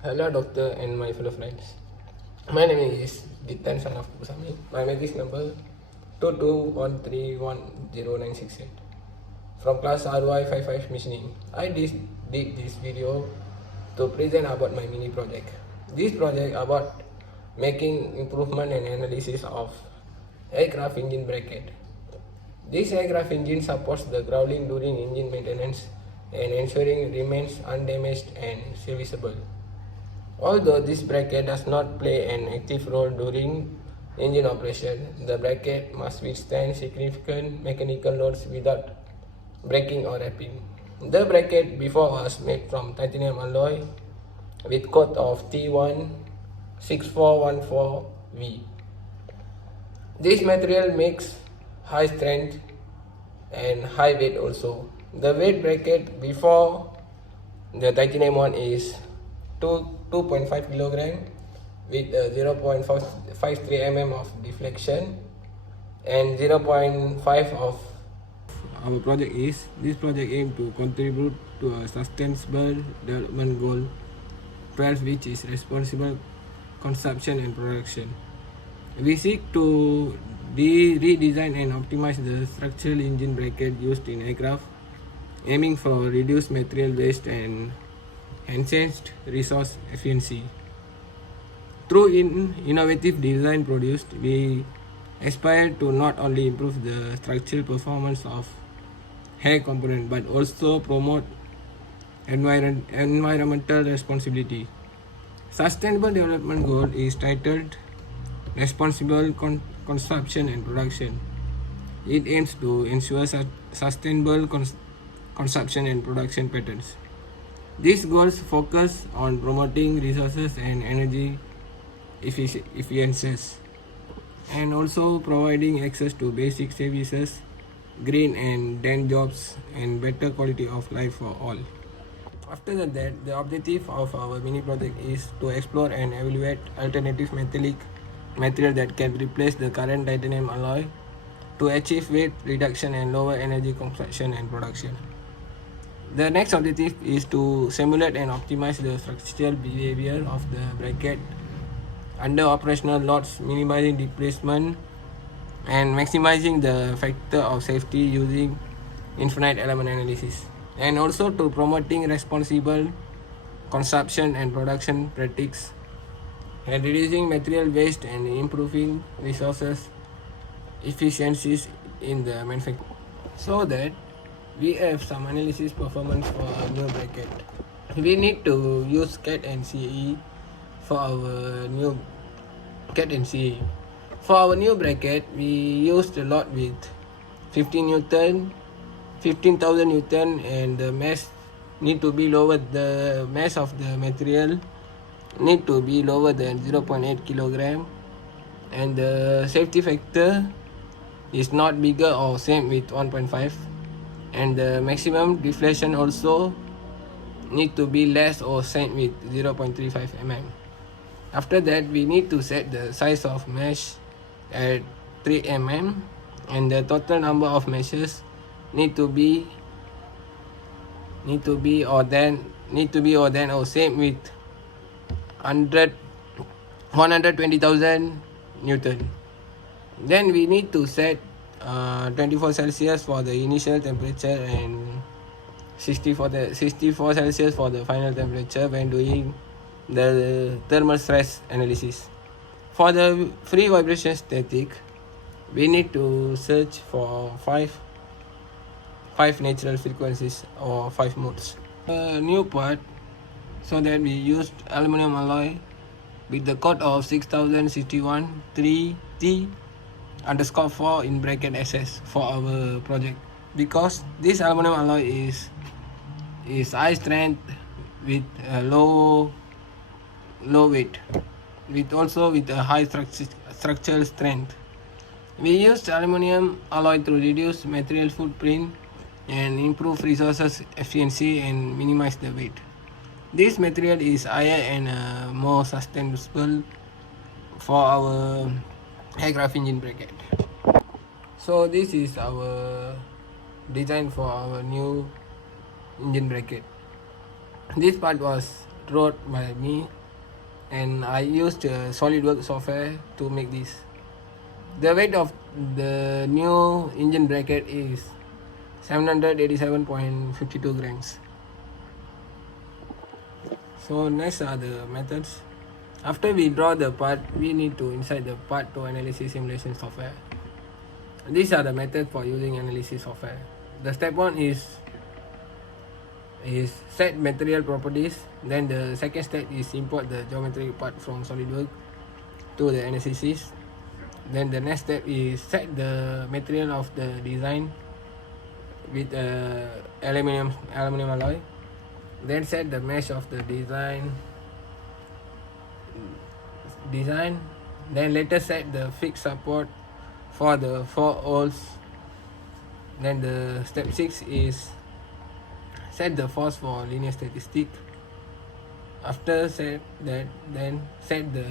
Hello, doctor, and my fellow friends. My name is Gitan son of Kusami. My matrix number 2213109668 from class RY55 Machining. I did this video to present about my mini project. This project about making improvement and analysis of aircraft engine bracket. This aircraft engine supports the grounding during engine maintenance and ensuring it remains undamaged and serviceable. Although this bracket does not play an active role during engine operation, the bracket must withstand significant mechanical loads without breaking or rapping. The bracket before was made from titanium alloy with code of T16414V. This material makes high strength and high weight also. The weight bracket before the titanium one is 2.5 kilogram with 0.53 mm of deflection and 0.5 of our project is. This project aims to contribute to a sustainable development goal 12, which is responsible consumption and production. We seek to redesign and optimize the structural engine bracket used in aircraft, aiming for reduced material waste and enhanced resource efficiency. Through innovative design produced, we aspire to not only improve the structural performance of hair component but also promote environmental responsibility. Sustainable development goal is titled Responsible Consumption and Production. It aims to ensure sustainable consumption and production patterns. These goals focus on promoting resources and energy efficiencies and also providing access to basic services, green and dan jobs, and better quality of life for all. After that, the objective of our mini project is to explore and evaluate alternative metallic material that can replace the current titanium alloy to achieve weight reduction and lower energy consumption and production. The next objective is to simulate and optimize the structural behavior of the bracket under operational loads, minimizing displacement and maximizing the factor of safety using infinite element analysis, and also to promoting responsible consumption and production practices and reducing material waste and improving resources efficiencies in the manufacturing. So that we have some analysis performance for our new bracket. We need to use CAT and CAE for our new CAT and CAE. For our new bracket, we used a lot with 15 Newton, 15,000 Newton, and the mass need to be lower. The mass of the material need to be lower than 0.8 kilogram, and the safety factor is not bigger or same with 1.5, and the maximum deflation also need to be less or same with 0.35 mm. After that, we need to set the size of mesh at 3 mm, and the total number of meshes need to be or same with 120,000 Newton. Then we need to set 24 Celsius for the initial temperature and 64 Celsius for the final temperature when doing the thermal stress analysis. For the free vibration static, we need to search for five natural frequencies or 5 modes. New part, so that we used aluminum alloy with the code of 6061 3T_4 in bracket SS for our project, because this aluminum alloy is high strength with low weight, with a high structural strength. We used aluminum alloy to reduce material footprint and improve resources efficiency and minimize the weight. This material is higher and more sustainable for our aircraft engine bracket. So this is our design for our new engine bracket. This part was wrote by me, and I used SolidWorks software to make this. The weight of the new engine bracket is 787.52 grams. So next are the methods. After we draw the part, we need to insert the part to analysis simulation software. These are the methods for using analysis software. The step 1 is set material properties. Then the second step is import the geometric part from SolidWorks to the analysis. Then the next step is set the material of the design with aluminum alloy. Then set the mesh of the design. Then later set the fixed support for the 4 holes. Then the step 6 is set the force for linear statistic. After set that, then set the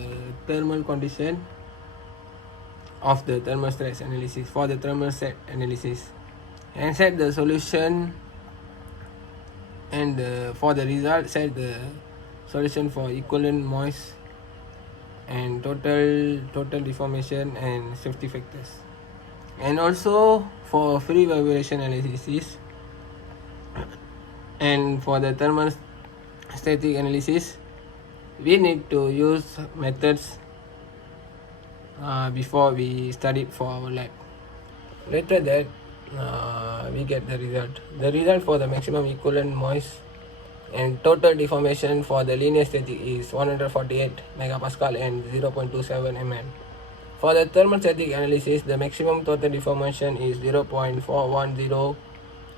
thermal condition of the thermal stress analysis for the thermal set analysis, and set the solution, and for the result set the solution for equivalent moist and total deformation and safety factors. And also for free vibration analysis and for the thermal static analysis, we need to use methods before we studied for our lab. Later that we get the result. The result for the maximum equivalent moist and total deformation for the linear static is 148 megapascal and 0.27 mm. For the thermostatic analysis, the maximum total deformation is 0.41029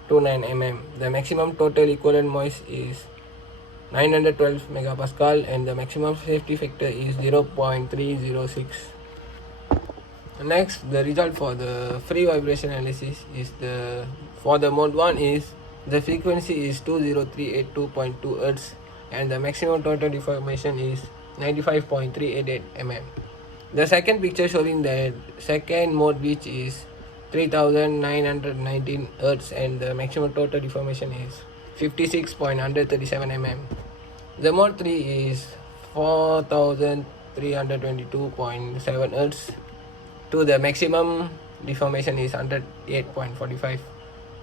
mm. The maximum total equivalent moist is 912 megapascal and the maximum safety factor is 0.306. Next, the result for the free vibration analysis is for the mode 1 is the frequency is 20382.2 Hz and the maximum total deformation is 95.388 mm. The second picture showing the second mode, which is 3919 Hz and the maximum total deformation is 56.137 mm. The mode 3 is 4322.7 Hz to the maximum deformation is 108.45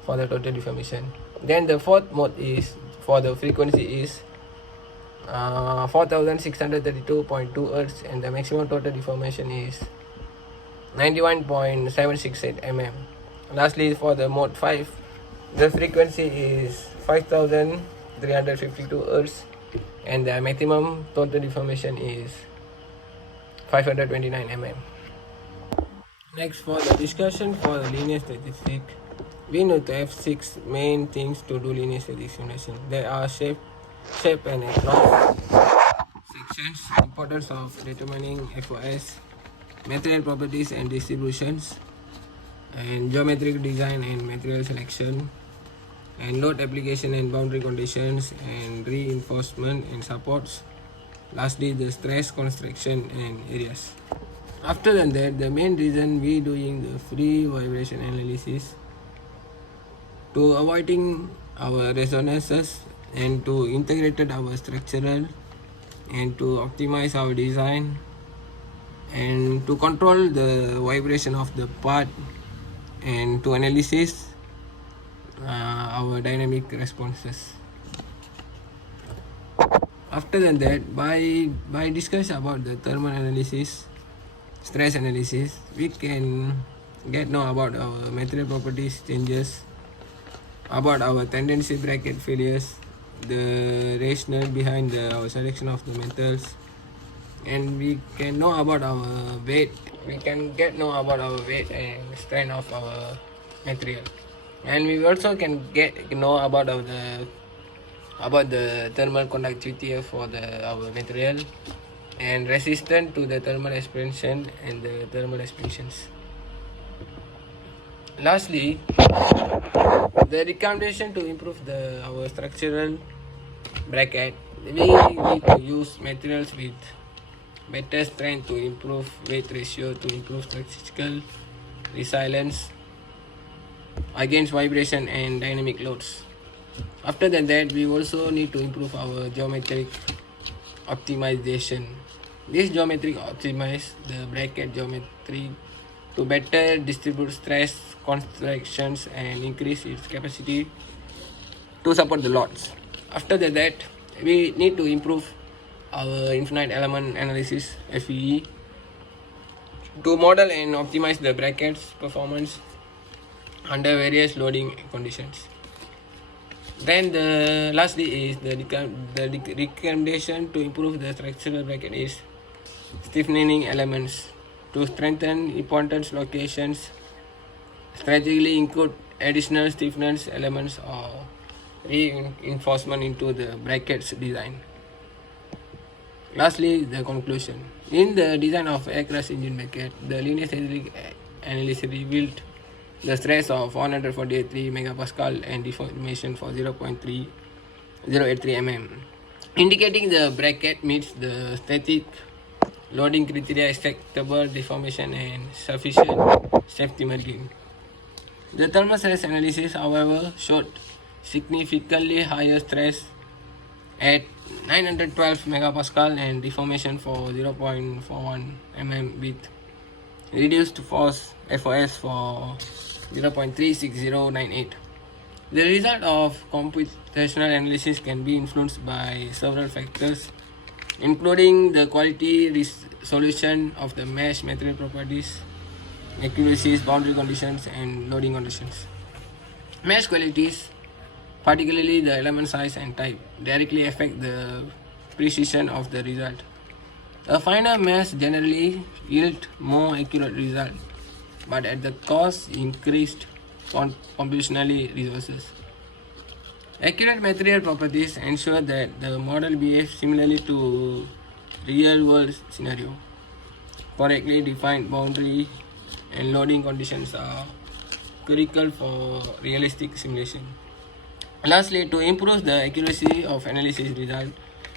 for the total deformation. Then the fourth mode is for the frequency is 4632.2 Hz and the maximum total deformation is 91.768 mm. Lastly, for the mode 5, the frequency is 5352 Hz and the maximum total deformation is 529 mm. Next, for the discussion for the linear statistic, we need to have 6 main things to do linear static simulation. There are shape and across sections, importance of determining FOS, material properties and distributions, and geometric design and material selection, and load application and boundary conditions, and reinforcement and supports. Lastly, the stress construction and areas. After that, the main reason we doing the free vibration analysis to avoiding our resonances and to integrated our structural and to optimize our design and to control the vibration of the part and to analysis our dynamic responses. After that, by discuss about the thermal analysis, stress analysis, we can get know about our material properties changes, about our tendency bracket failures, the rationale behind our selection of the metals, and we can know about our weight. We can know about our weight and strength of our material, and we also can know about the thermal conductivity for our material and resistant to the thermal expansion and the thermal expansions. Lastly, the recommendation to improve our structural bracket, we need to use materials with better strength to improve weight ratio, to improve statistical resilience against vibration and dynamic loads. After that, we also need to improve our geometric optimization. This geometry optimizes the bracket geometry to better distribute stress contractions and increase its capacity to support the loads. After that, we need to improve our infinite element analysis FEE to model and optimize the brackets performance under various loading conditions. Then the lastly is the recommendation to improve the structural bracket is stiffening elements to strengthen important locations. Strategically include additional stiffness elements or reinforcement into the brackets design. Lastly, the conclusion. In the design of aircraft engine bracket, the linear static analysis revealed the stress of 143 megapascal and deformation for 0.3083 mm, indicating the bracket meets the static loading criteria, acceptable deformation and sufficient safety margin. The thermal stress analysis, however, showed significantly higher stress at 912 megapascal and deformation for 0.41 mm with reduced force FOS for 0.36098. The result of computational analysis can be influenced by several factors, including the quality resolution of the mesh material properties, accuracies, boundary conditions, and loading conditions. Mesh qualities, particularly the element size and type, directly affect the precision of the result. A finer mesh generally yields more accurate result, but at the cost increased computationally resources. Accurate material properties ensure that the model behaves similarly to real-world scenario. Correctly defined boundary and loading conditions are critical for realistic simulation. Lastly, to improve the accuracy of analysis result,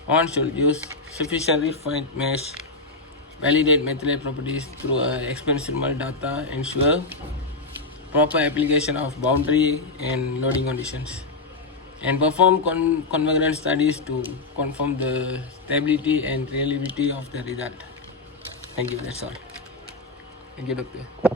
one should use sufficiently refined mesh, validate material properties through experimental data, ensure proper application of boundary and loading conditions, and perform convergence studies to confirm the stability and reliability of the result. Thank you, that's all. Thank you, doctor.